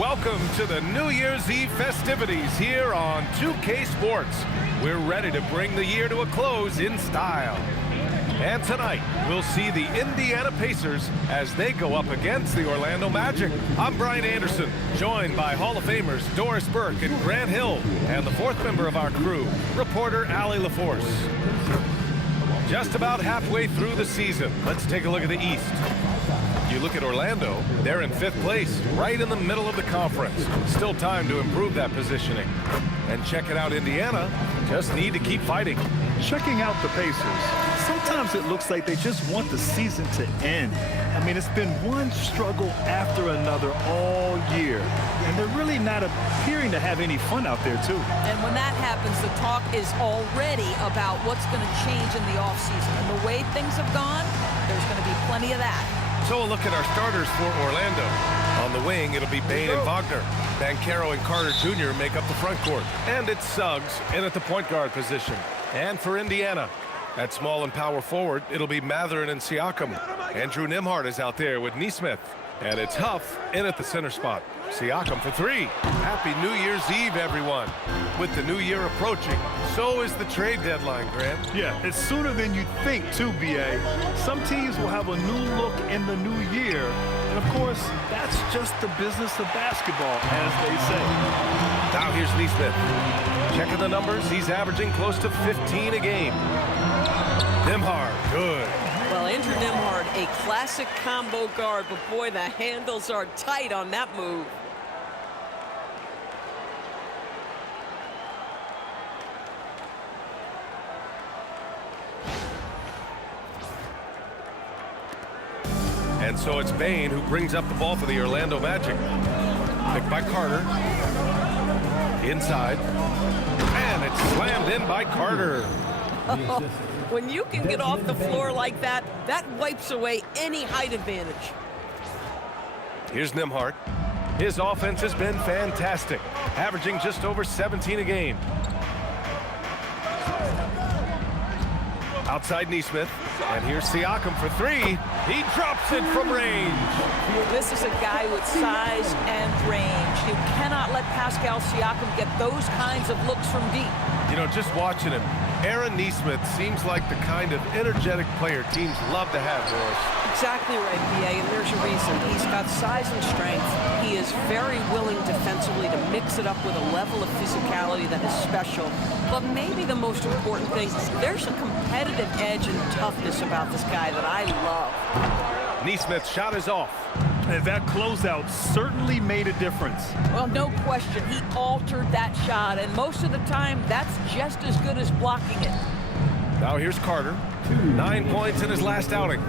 Welcome to the New Year's Eve festivities here on 2K Sports. We're ready to bring the year to a close in style. And tonight, we'll see the Indiana Pacers as they go up against the Orlando Magic. I'm Brian Anderson, joined by Hall of Famers Doris Burke and Grant Hill, and the fourth member of our crew, reporter Allie LaForce. Just about halfway through the season, let's take a look at the East. You look at Orlando, they're in 5th place, right in the middle of the conference. Still time to improve that positioning. And check it out, Indiana just need to keep fighting. Checking out the Pacers, sometimes it looks like they just want the season to end. I mean, it's been one struggle after another all year, and they're really not appearing to have any fun out there, too. And when that happens, the talk is already about what's going to change in the offseason. And the way things have gone, there's going to be plenty of that. So a look at our starters for Orlando. On the wing, it'll be Bane and Wagner. Banchero and Carter Jr. make up the front court. And it's Suggs in at the point guard position. And for Indiana, at small and power forward, it'll be Mathurin and Siakam. Andrew Nembhard is out there with Nesmith. And it's Huff in at the center spot. Siakam for 3. Happy New Year's Eve, everyone. With the new year approaching, so is the trade deadline, Grant. Yeah, it's sooner than you think, too, B.A. Some teams will have a new look in the new year. And, of course, that's just the business of basketball, as they say. Now here's Nesmith. Checking the numbers, he's averaging close to 15 a game. Nembhard, good. Well, Andrew Nembhard, a classic combo guard, but boy, the handles are tight on that move. And so it's Bane who brings up the ball for the Orlando Magic. Picked by Carter. Inside. And it's slammed in by Carter. When you can get off the floor like that, that wipes away any height advantage. Here's Nembhard. His offense has been fantastic, averaging just over 17 a game. Outside Nesmith, and here's Siakam for 3. He drops it from range. This is a guy with size and range. You cannot let Pascal Siakam get those kinds of looks from deep. You know, just watching him, Aaron Nesmith seems like the kind of energetic player teams love to have, Doris. Exactly right, B.A., and there's a reason. He's got size and strength. He is very willing defensively to mix it up with a level of physicality that is special. But maybe the most important thing, there's a competitive edge and toughness about this guy that I love. Nesmith's shot is off. And that closeout certainly made a difference. Well, no question. He altered that shot, and most of the time, that's just as good as blocking it. Now here's Carter. 9 points in his last outing.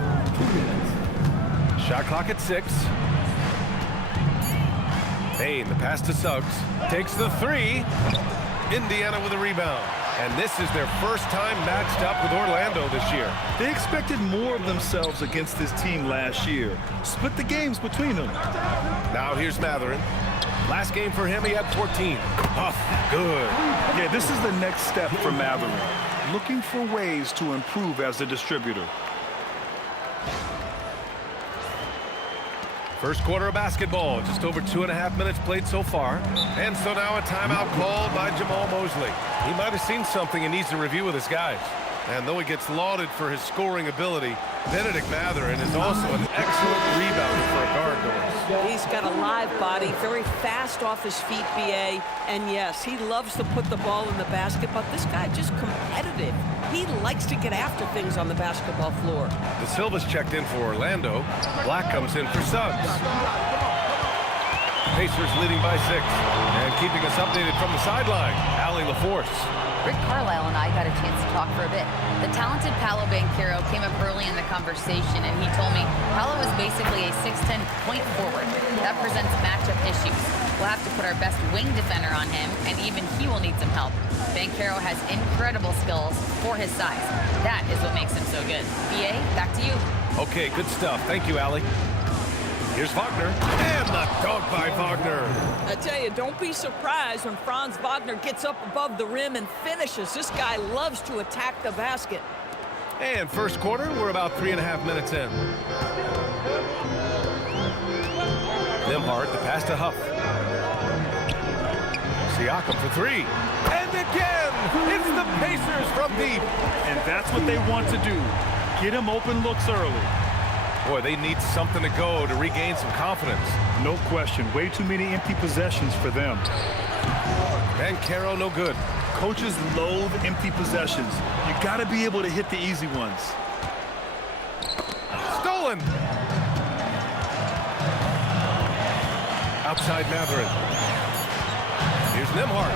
Shot clock at 6. Bane, the pass to Suggs. Takes the 3. Indiana with a rebound. And this is their first time matched up with Orlando this year. They expected more of themselves against this team last year. Split the games between them. Now here's Mathurin. Last game for him, he had 14. Huff, good. Yeah, this is the next step for Mathurin. Looking for ways to improve as a distributor. First quarter of basketball, just over 2.5 minutes played so far. And so now a timeout called by Jamal Mosley. He might have seen something and needs to review with his guys. And though he gets lauded for his scoring ability, Bennedict Mathurin is also an excellent rebounder for a guard, Doris. He's got a live body, very fast off his feet, B.A. And yes, he loves to put the ball in the basket, but this guy just competitive. He likes to get after things on the basketball floor. De Silva's checked in for Orlando. Black comes in for Suggs. Pacers leading by 6. And keeping us updated from the sideline, Allie LaForce. Rick Carlisle and I got a chance to talk for a bit. The talented Paolo Banchero came up early in the conversation, and he told me Paolo is basically a 6'10" point forward. That presents matchup issues. We'll have to put our best wing defender on him, and even he will need some help. Banchero has incredible skills for his size. That is what makes him so good. B.A., back to you. Okay, good stuff. Thank you, Allie. Here's Wagner, and the dunk by Wagner. I tell you, don't be surprised when Franz Wagner gets up above the rim and finishes. This guy loves to attack the basket. And first quarter, we're about 3.5 minutes in. Nembhard, the pass to Huff. Siakam for three. And again, it's the Pacers from deep. And that's what they want to do. Get him open looks early. Boy, they need something to go to regain some confidence. No question. Way too many empty possessions for them. Banchero, no good. Coaches loathe empty possessions. You got to be able to hit the easy ones. Stolen. Outside Mathurin. Here's Nembhard.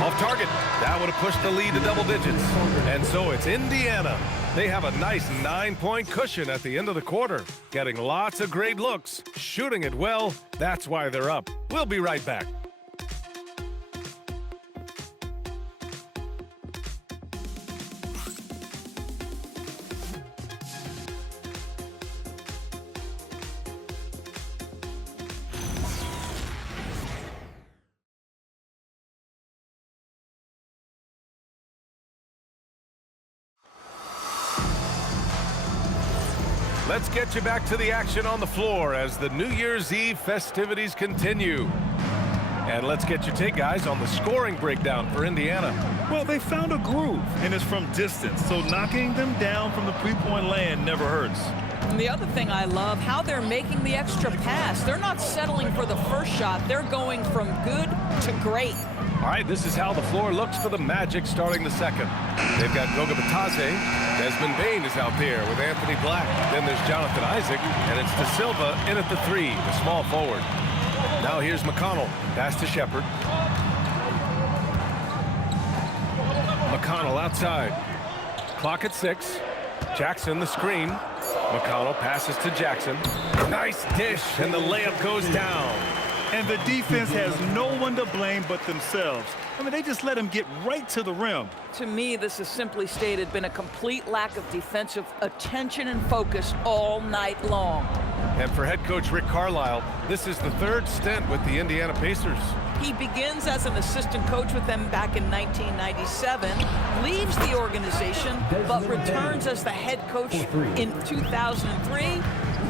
Off target. That would have pushed the lead to double digits. And so it's Indiana. They have a nice 9-point cushion at the end of the quarter. Getting lots of great looks. Shooting it well. That's why they're up. We'll be right back. Let's get you back to the action on the floor as the New Year's Eve festivities continue. And let's get your take, guys, on the scoring breakdown for Indiana. Well, they found a groove, and it's from distance, so knocking them down from the three-point land never hurts. And the other thing I love, how they're making the extra pass. They're not settling for the first shot. They're going from good to great. All right, this is how the floor looks for the Magic starting the second. They've got Goga Bitadze. Desmond Bane is out there with Anthony Black. Then there's Jonathan Isaac, and it's De Silva in at the three, the small forward. Now here's McConnell. Pass to Shepherd. McConnell outside. Clock at 6. Jackson the screen. McConnell passes to Jackson. Nice dish, and the layup goes down. And the defense has no one to blame but themselves. I mean, they just let him get right to the rim. To me, this has simply stated been a complete lack of defensive attention and focus all night long. And for head coach Rick Carlisle, this is the third stint with the Indiana Pacers. He begins as an assistant coach with them back in 1997, leaves the organization, but returns as the head coach in 2003,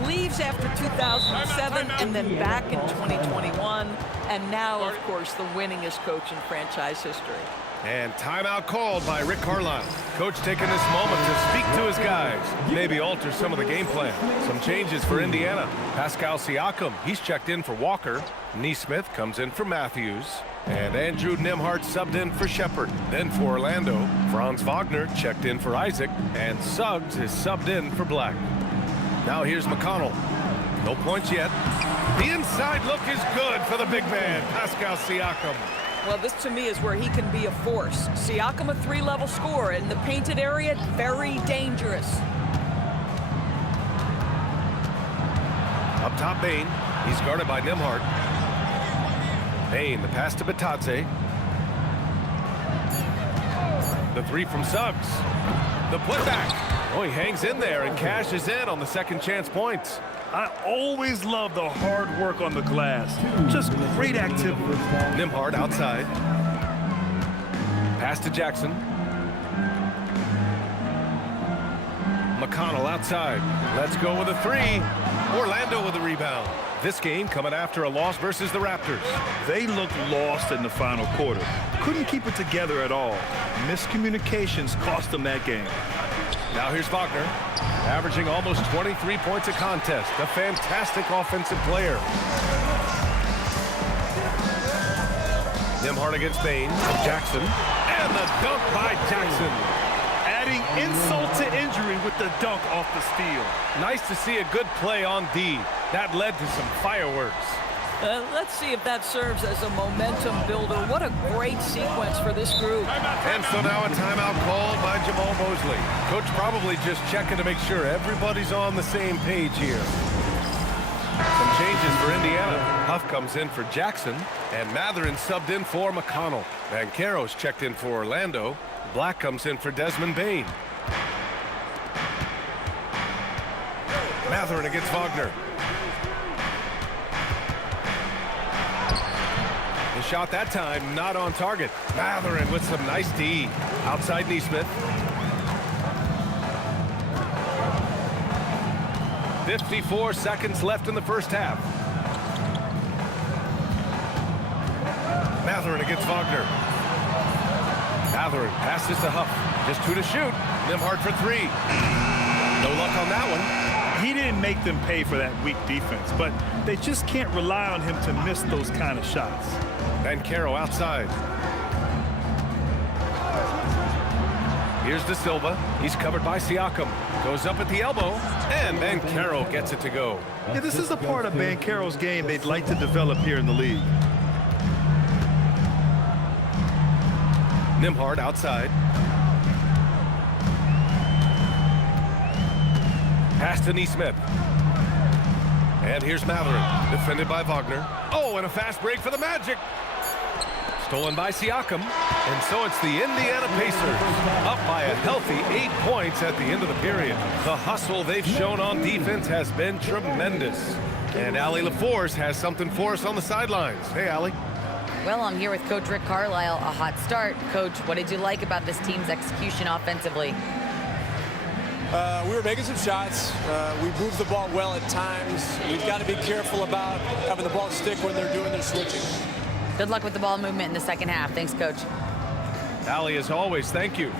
leaves after 2007, and then back in 2021, and now, of course, the winningest coach in franchise history. And timeout called by Rick Carlisle. Coach taking this moment to speak to his guys, maybe alter some of the game plan. Some changes for Indiana. Pascal Siakam, he's checked in for Walker. Nesmith comes in for Matthews. And Andrew Nembhard subbed in for Shepherd. Then for Orlando, Franz Wagner checked in for Isaac. And Suggs is subbed in for Black. Now here's McConnell. No points yet. The inside look is good for the big man, Pascal Siakam. Well, this to me is where he can be a force. Siakam, a three-level scorer in the painted area, very dangerous. Up top, Bane. He's guarded by Nembhard. Bane, the pass to Bitadze. The three from Suggs. The putback. Oh, he hangs in there and cashes in on the second chance points. I always love the hard work on the glass. Just great activity. Nembhard outside. Pass to Jackson. McConnell outside. Let's go with a three. Orlando with the rebound. This game coming after a loss versus the Raptors. They looked lost in the final quarter. Couldn't keep it together at all. Miscommunications cost them that game. Now here's Wagner, averaging almost 23 points a contest. A fantastic offensive player. Nembhard against Bane. Jackson. And the dunk by Jackson. Adding insult to injury with the dunk off the steal. Nice to see a good play on D. That led to some fireworks. Let's see if that serves as a momentum builder. What a great sequence for this group. And so now a timeout called by Jamal Mosley. Coach probably just checking to make sure everybody's on the same page here. Some changes for Indiana. Huff comes in for Jackson, and Mathurin subbed in for McConnell. Banchero's checked in for Orlando. Black comes in for Desmond Bane. Mathurin against Wagner. The shot that time not on target. Mathurin with some nice D. Outside Nesmith. 54 seconds left in the first half. Mathurin against Wagner. Mathurin passes to Huff. Just 2 to shoot. Nembhard for 3. No luck on that one. He didn't make them pay for that weak defense, but they just can't rely on him to miss those kind of shots. Banchero outside. Here's De Silva. He's covered by Siakam. Goes up at the elbow, and Banchero gets it to go. Yeah, this is a part of Banchero's game they'd like to develop here in the league. Nembhard outside. Pass to Nesmith. And here's Mathurin, defended by Wagner. Oh, and a fast break for the Magic. Stolen by Siakam. And so it's the Indiana Pacers, up by a healthy 8 points at the end of the period. The hustle they've shown on defense has been tremendous. And Allie LaForce has something for us on the sidelines. Hey, Allie. Well, I'm here with Coach Rick Carlisle. A hot start. Coach, what did you like about this team's execution offensively? We were making some shots. We moved the ball well at times. We've got to be careful about having the ball stick when they're doing their switching. Good luck with the ball movement in the second half. Thanks, Coach. Allie, as always, thank you.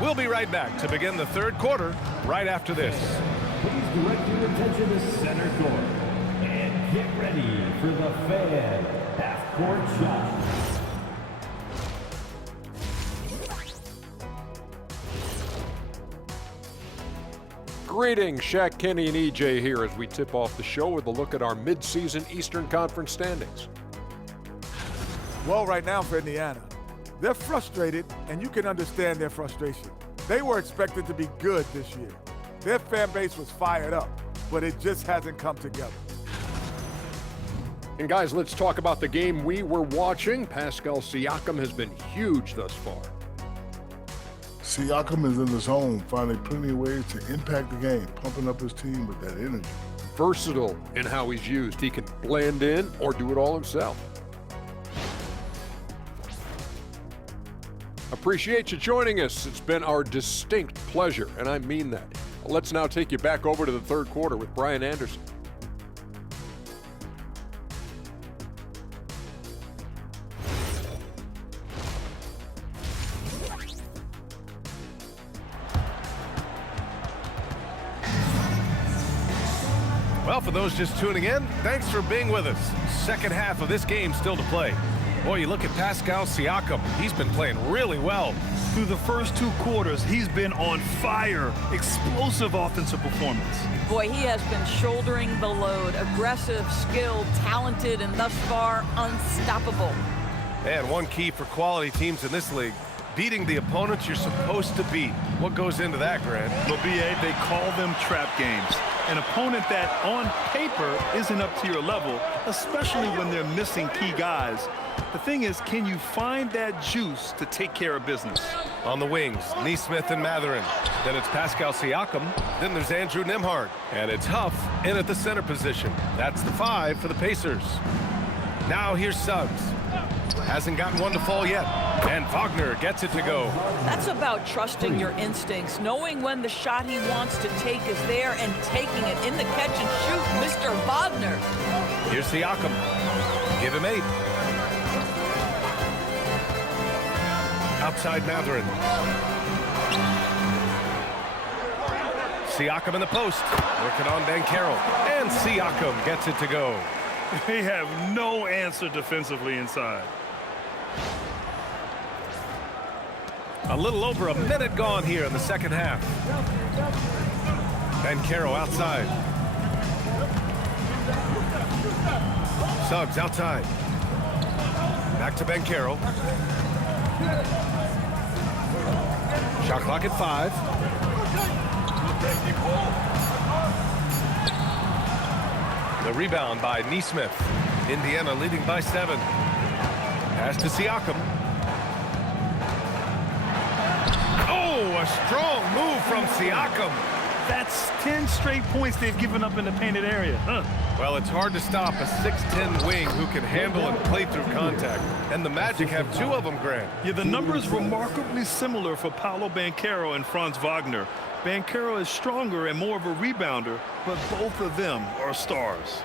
We'll be right back to begin the third quarter right after this. Please direct your attention to center court and get ready for the Fan half-court shot. Greetings, Shaq, Kenny, and EJ here as we tip off the show with a look at our midseason Eastern Conference standings. Well, right now for Indiana, they're frustrated, and you can understand their frustration. They were expected to be good this year. Their fan base was fired up, but it just hasn't come together. And guys, let's talk about the game we were watching. Pascal Siakam has been huge thus far. Siakam is in the zone, finding plenty of ways to impact the game, pumping up his team with that energy. Versatile in how he's used. He can blend in or do it all himself. Appreciate you joining us. It's been our distinct pleasure, and I mean that. Let's now take you back over to the third quarter with Brian Anderson. Well, for those just tuning in, thanks for being with us. Second half of this game still to play. Boy, you look at Pascal Siakam. He's been playing really well. Through the first 2 quarters, he's been on fire. Explosive offensive performance. Boy, he has been shouldering the load. Aggressive, skilled, talented, and thus far unstoppable. And one key for quality teams in this league, beating the opponents you're supposed to beat. What goes into that, Grant? Well, BA, they call them trap games. An opponent that, on paper, isn't up to your level, especially when they're missing key guys. The thing is, can you find that juice to take care of business? On the wings, Nesmith and Mathurin. Then it's Pascal Siakam. Then there's Andrew Nembhard. And it's Huff in at the center position. That's the 5 for the Pacers. Now here's Suggs. Hasn't gotten one to fall yet. And Wagner gets it to go. That's about trusting your instincts, knowing when the shot he wants to take is there and taking it in the catch and shoot, Mr. Wagner. Here's Siakam. Give him 8. Outside Mathurin. Siakam in the post. Working on Banchero. And Siakam gets it to go. They have no answer defensively inside. A little over a minute gone here in the second half. Banchero outside. Suggs outside. Back to Banchero. Shot clock at 5. The rebound by Nesmith. Indiana leading by 7. Pass to Siakam. Oh, a strong move from Siakam. That's 10 straight points they've given up in the painted area. Well, it's hard to stop a 6'10 wing who can handle and play through contact. And the Magic have 2 of them, Grant. Yeah, the numbers remarkably similar for Paolo Banchero and Franz Wagner. Banchero is stronger and more of a rebounder, but both of them are stars.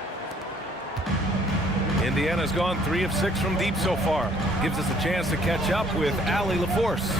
Indiana's gone 3 of 6 from deep so far. Gives us a chance to catch up with Allie LaForce.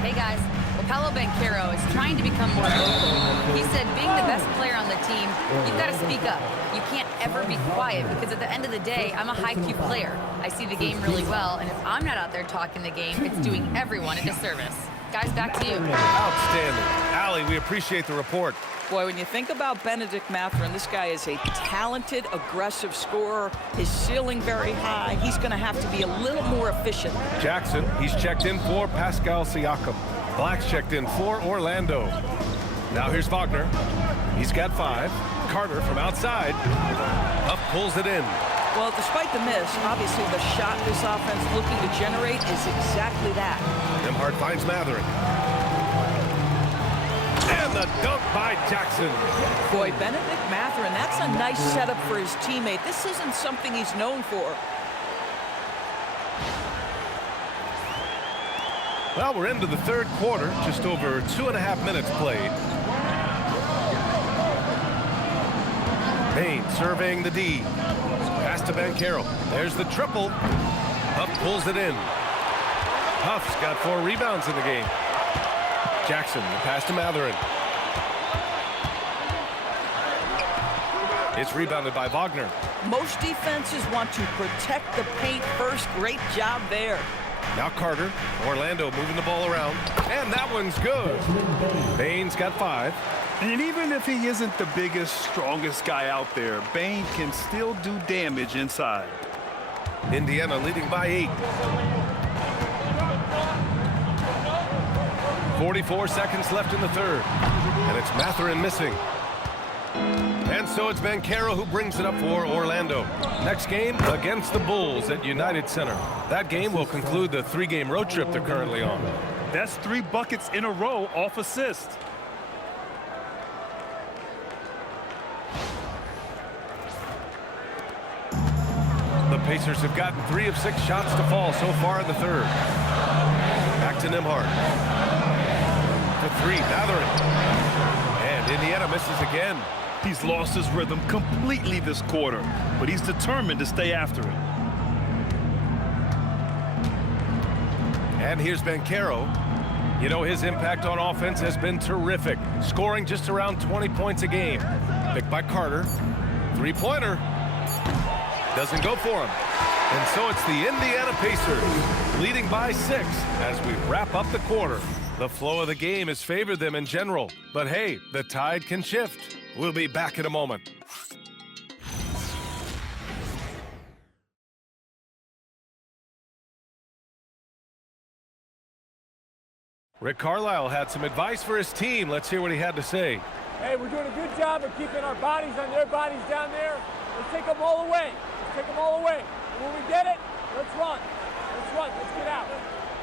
Hey guys, well, Paolo Banchero is trying to become more vocal. He said being the best player on the team, you've got to speak up. You can't ever be quiet because at the end of the day, I'm a high-Q player. I see the game really well, and if I'm not out there talking the game, it's doing everyone a disservice. Guys, back to you. Outstanding. Allie, we appreciate the report. Boy, when you think about Benedict Mathurin, this guy is a talented, aggressive scorer. His ceiling very high. He's going to have to be a little more efficient. Jackson, he's checked in for Pascal Siakam. Black's checked in for Orlando. Now here's Wagner. He's got 5. Carter from outside. Huff pulls it in. Well, despite the miss, obviously the shot this offense looking to generate is exactly that. Nembhard finds Mathurin. And the dunk by Jackson. Boy, Benedict Mathurin, that's a nice setup for his teammate. This isn't something he's known for. Well, we're into the third quarter, just over 2.5 minutes played. Payne surveying the D. Pass to Banchero. There's the triple. Huff pulls it in. Huff's got 4 rebounds in the game. Jackson, the pass to Mathurin. It's rebounded by Wagner. Most defenses want to protect the paint first. Great job there. Now Carter. Orlando moving the ball around. And that one's good. Bane's got 5. And even if he isn't the biggest, strongest guy out there, Bane can still do damage inside. Indiana leading by 8. 44 seconds left in the third. And it's Mathurin missing. And so it's Banchero who brings it up for Orlando. Next game against the Bulls at United Center. That game will conclude the 3-game road trip they're currently on. That's 3 buckets in a row off assist. The Pacers have gotten 3 of 6 shots to fall so far in the third. Back to Nembhard. To 3, Mathurin. And Indiana misses again. He's lost his rhythm completely this quarter, but he's determined to stay after it. And here's Banchero. You know, his impact on offense has been terrific, scoring just around 20 points a game. Picked by Carter. 3-pointer. Doesn't go for him. And so it's the Indiana Pacers leading by 6 as we wrap up the quarter. The flow of the game has favored them in general, but hey, the tide can shift. We'll be back in a moment. Rick Carlisle had some advice for his team. Let's hear what he had to say. Hey, we're doing a good job of keeping our bodies on their bodies down there. Let's take them all away. Let's take them all away. And when we get it, let's run. Let's run. Let's get out.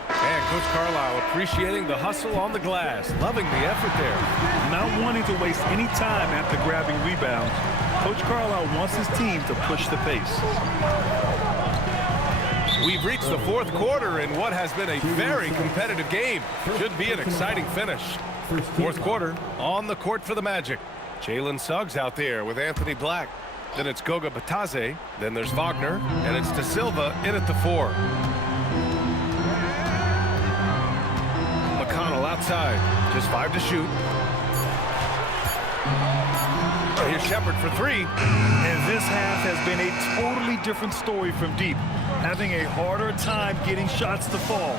And Coach Carlisle appreciating the hustle on the glass, loving the effort there. Not wanting to waste any time after grabbing rebounds, Coach Carlisle wants his team to push the pace. We've reached the fourth quarter in what has been a very competitive game. Should be an exciting finish. Fourth quarter on the court for the Magic. Jalen Suggs out there with Anthony Black. Then it's Goga Batadze. Then there's Wagner. And it's De Silva in at the 4. McConnell outside. Just 5 to shoot. Here's Shepherd for 3. And this half has been a totally different story from deep. Having a harder time getting shots to fall.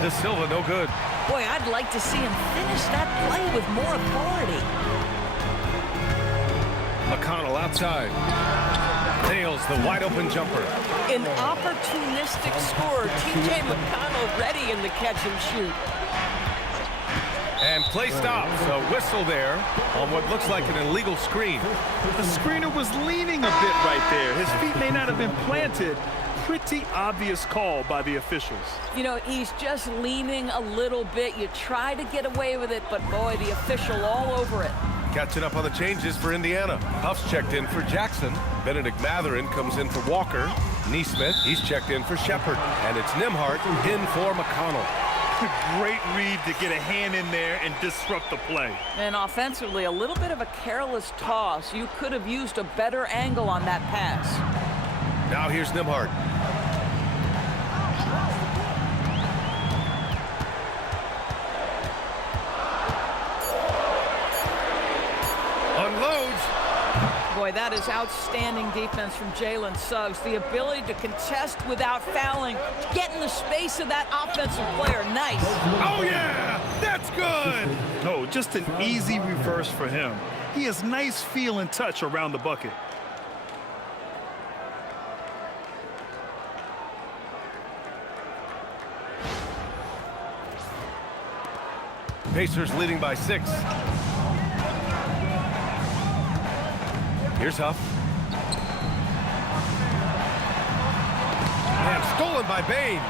De Silva no good. Boy, I'd like to see him finish that play with more authority. McConnell outside. Nails the wide open jumper. An opportunistic scorer. T.J. McConnell ready in the catch and shoot. And play stops. A whistle there on what looks like an illegal screen. The screener was leaning a bit right there. His feet may not have been planted. Pretty obvious call by the officials. You know, he's just leaning a little bit. You try to get away with it, but boy, the official all over it. Catching up on the changes for Indiana. Huff's checked in for Jackson. Benedict Mathurin comes in for Walker. Neesmith, he's checked in for Shepherd. And it's Nembhard in for McConnell. Great read to get a hand in there and disrupt the play. And offensively, a little bit of a careless toss. You could have used a better angle on that pass. Now here's Nembhard. Unloads. Boy, that is outstanding defense from Jalen Suggs. The ability to contest without fouling, get in the space of that offensive player. Nice. Oh, yeah, that's good. No, just an easy reverse for him. He has nice feel and touch around the bucket. Pacers leading by 6. Here's Huff. And stolen by Bane.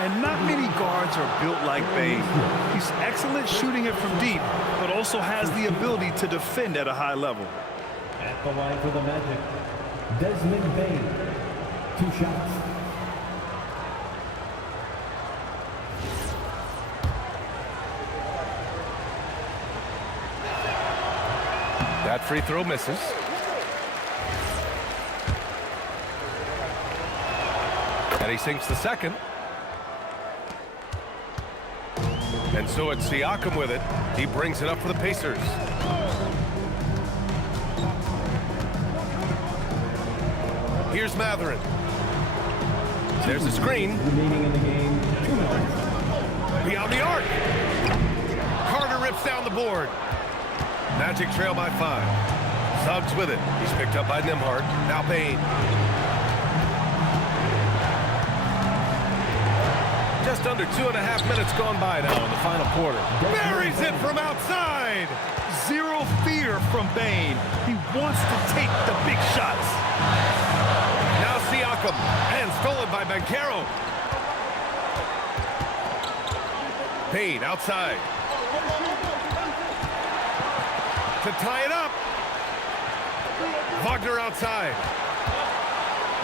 And not many guards are built like Bane. He's excellent shooting it from deep, but also has the ability to defend at a high level. At the line for the Magic, Desmond Bane. 2 shots. That free throw misses. And he sinks the second. And so it's Siakam with it. He brings it up for the Pacers. Here's Mathurin. There's the screen. Remaining in the game, 2 minutes. Beyond the arc. Carter rips down the board. Magic trail by 5. Suggs with it. He's picked up by Nembhard. Now Bane. Just under 2.5 minutes gone by now in the final quarter. Buries it from outside. Zero fear from Bane. He wants to take the big shots. Now Siakam. And stolen by Banchero. Bane outside. To tie it up. Wagner outside.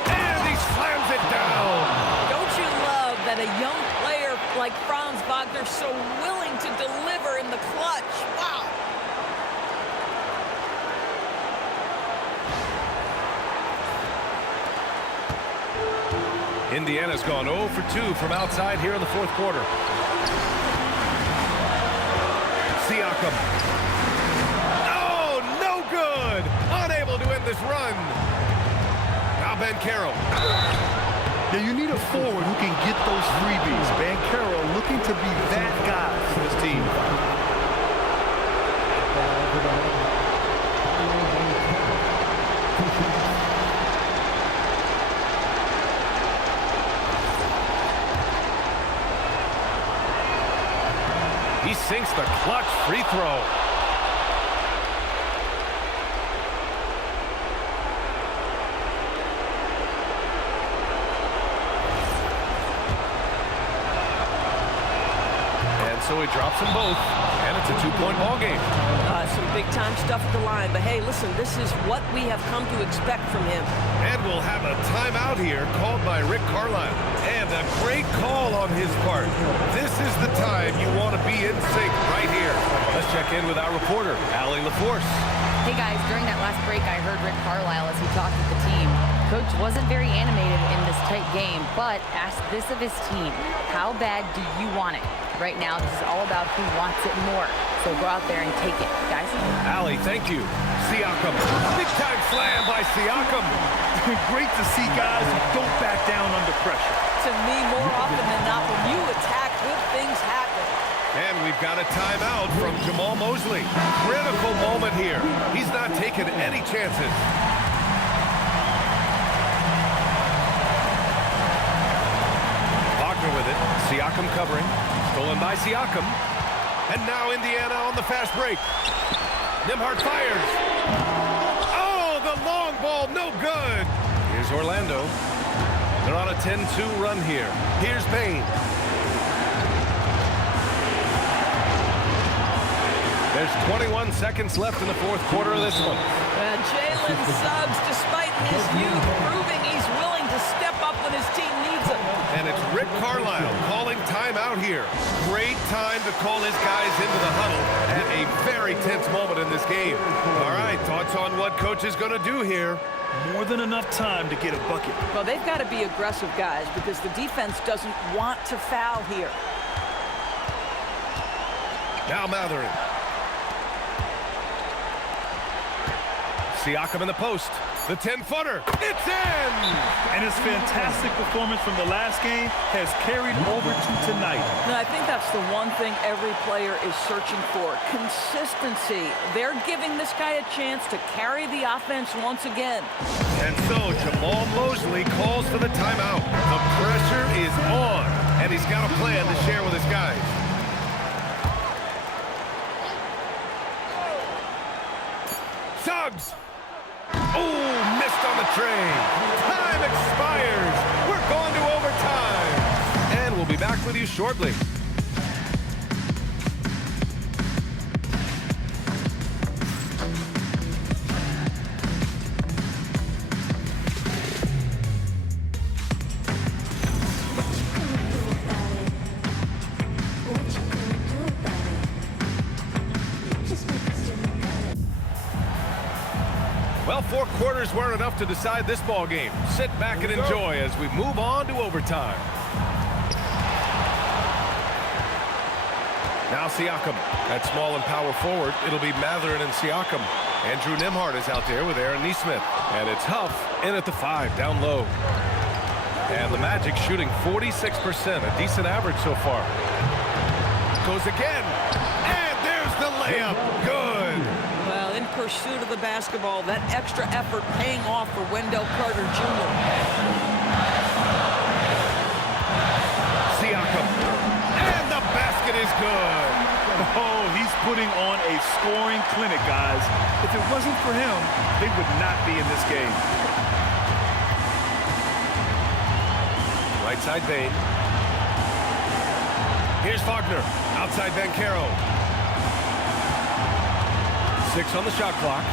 And he slams it down. Don't you love that a young player like Franz Wagner so willing to deliver in the clutch? Wow. Indiana's gone 0 for 2 from outside here in the fourth quarter. Siakam. Oh, no good. Unable to end this run. Now Banchero. Yeah, you need a forward who can get those freebies. Banchero looking to be that guy for his team. He sinks the clutch free throw. And so he drops them both, and it's a 2-point ball game. Some big-time stuff at the line. But, hey, listen, this is what we have come to expect from him. And we'll have a timeout here called by Rick Carlisle. And a great call on his part. This is the time you want to be in sync right here. Let's check in with our reporter, Allie LaForce. Hey guys, during that last break, I heard Rick Carlisle as he talked with the team. Coach wasn't very animated in this tight game, but asked this of his team: how bad do you want it? Right now, this is all about who wants it more. So go out there and take it, guys. Allie, thank you. Siakam. Big time slam by Siakam. Great to see guys who don't back down under pressure. To me, more often than not, when you attack, good things happen. And we've got a timeout from Jamal Mosley. Critical moment here. He's not taking any chances. Wagner with it. Siakam covering. Stolen by Siakam. And now Indiana on the fast break. Nembhard fires. Oh, the long ball, no good. Here's Orlando. They're on a 10-2 run here. Here's Bane. There's 21 seconds left in the fourth quarter of this one. Jalen Suggs, despite his youth, proving he's willing to step up when his team needs him. And it's Rick Carlisle calling time timeout here. Great time to call his guys into the huddle at a very tense moment in this game. All right, thoughts on what coach is going to do here? More than enough time to get a bucket. Well, they've got to be aggressive, guys, because the defense doesn't want to foul here. Now Mathurin. Siakam in the post. The 10-footer. It's in! And his fantastic performance from the last game has carried over to tonight. And I think that's the one thing every player is searching for. Consistency. They're giving this guy a chance to carry the offense once again. And so Jamal Mosley calls for the timeout. The pressure is on, and he's got a plan to share with his guys. Suggs! Oh, missed on the train. Time expires. We're going to overtime. And we'll be back with you shortly. Well, 4 quarters weren't enough to decide this ball game. Sit back and enjoy as we move on to overtime. Now Siakam at small and power forward. It'll be Mathurin and Siakam. Andrew Nembhard is out there with Aaron Nesmith. And it's Huff in at the 5, down low. And the Magic shooting 46%, a decent average so far. Goes again. And there's the layup. Good. Well, in pursuit of the basketball, that extra effort paying off for Wendell Carter Jr. Siakam. And the basket is good. Oh, he's putting on a scoring clinic, guys. If it wasn't for him, they would not be in this game. Right side Bane. Here's Wagner. Outside Banchero. 6 on the shot clock.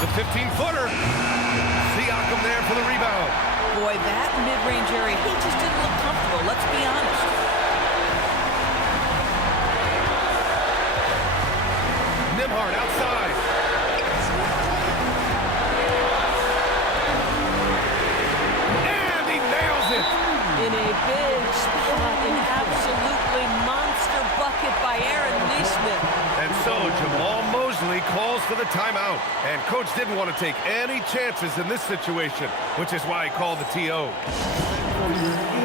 The 15-footer. Siakam there for the rebound. Boy, that mid-range area, he just didn't look comfortable, let's be honest. Nembhard outside. And he nails it. In a big spot, an absolutely monster bucket by Aaron Nesmith. And so Jamal Mosley calls for the timeout. And coach didn't want to take any chances in this situation, which is why he called the TO. For your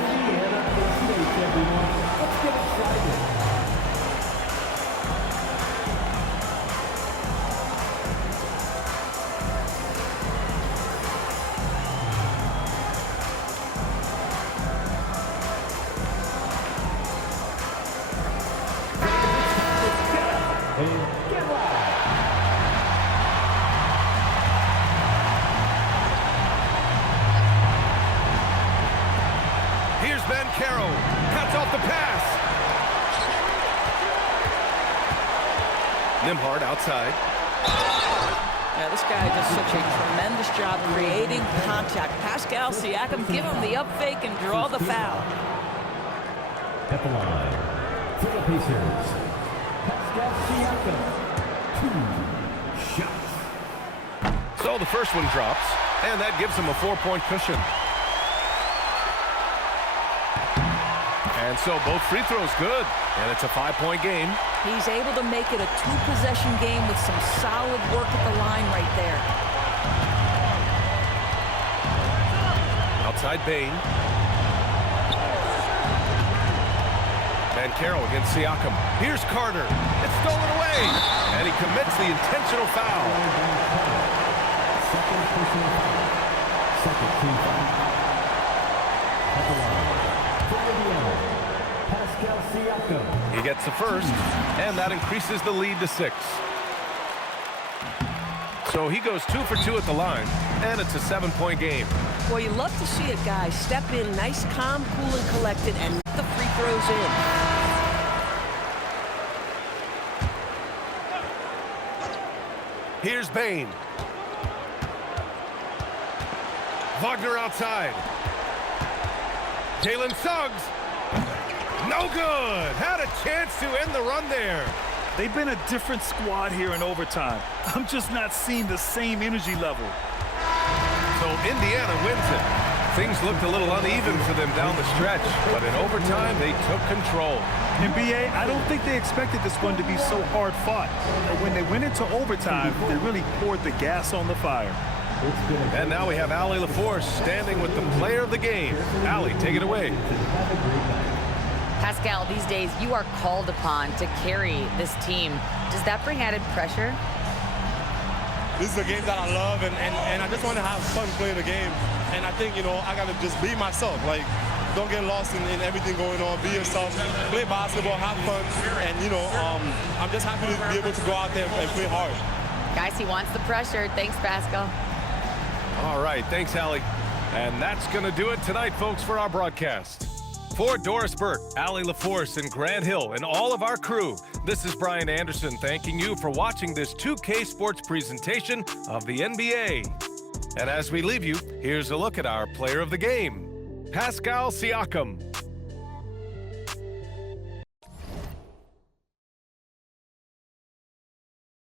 Indiana Patriots, everyone. Let's get excited. Here's Banchero. Cuts off the pass. Nembhard outside. Yeah, this guy does such a tremendous job creating contact. Pascal Siakam, give him the up fake and draw the foul. At the line, for the Pacers, Pascal Siakam, 2 shots. So the first one drops, and that gives him a 4-point cushion. And so both free throws good, and it's a 5-point game. He's able to make it a 2-possession game with some solid work at the line right there. Outside Bane. Banchero against Siakam. Here's Carter. It's stolen away. And he commits the intentional foul. Second personal foul. Second team foul. At the line, for Indiana, Pascal Siakam. He gets the first, and that increases the lead to 6. So he goes 2 for 2 at the line, and it's a 7-point game. Well, you love to see a guy step in nice, calm, cool, and collected and get the free throws in. Here's Bane. Wagner outside. Jalen Suggs. No good. Had a chance to end the run there. They've been a different squad here in overtime. I'm just not seeing the same energy level. So Indiana wins it. Things looked a little uneven for them down the stretch, but in overtime, they took control. And B.A., I don't think they expected this one to be so hard fought. But when they went into overtime, they really poured the gas on the fire. And now we have Allie LaForce standing with the player of the game. Allie, take it away. Pascal, these days you are called upon to carry this team. Does that bring added pressure? This is a game that I love, and I just want to have fun playing the game. And I think, I got to just be myself. Like, don't get lost in everything going on. Be yourself. Play basketball, have fun. And, I'm just happy to be able to go out there and play hard. Guys, he wants the pressure. Thanks, Pascal. All right, thanks, Allie. And that's going to do it tonight, folks, for our broadcast. For Doris Burke, Allie LaForce, and Grant Hill, and all of our crew, this is Brian Anderson thanking you for watching this 2K Sports presentation of the NBA. And as we leave you, here's a look at our player of the game, Pascal Siakam.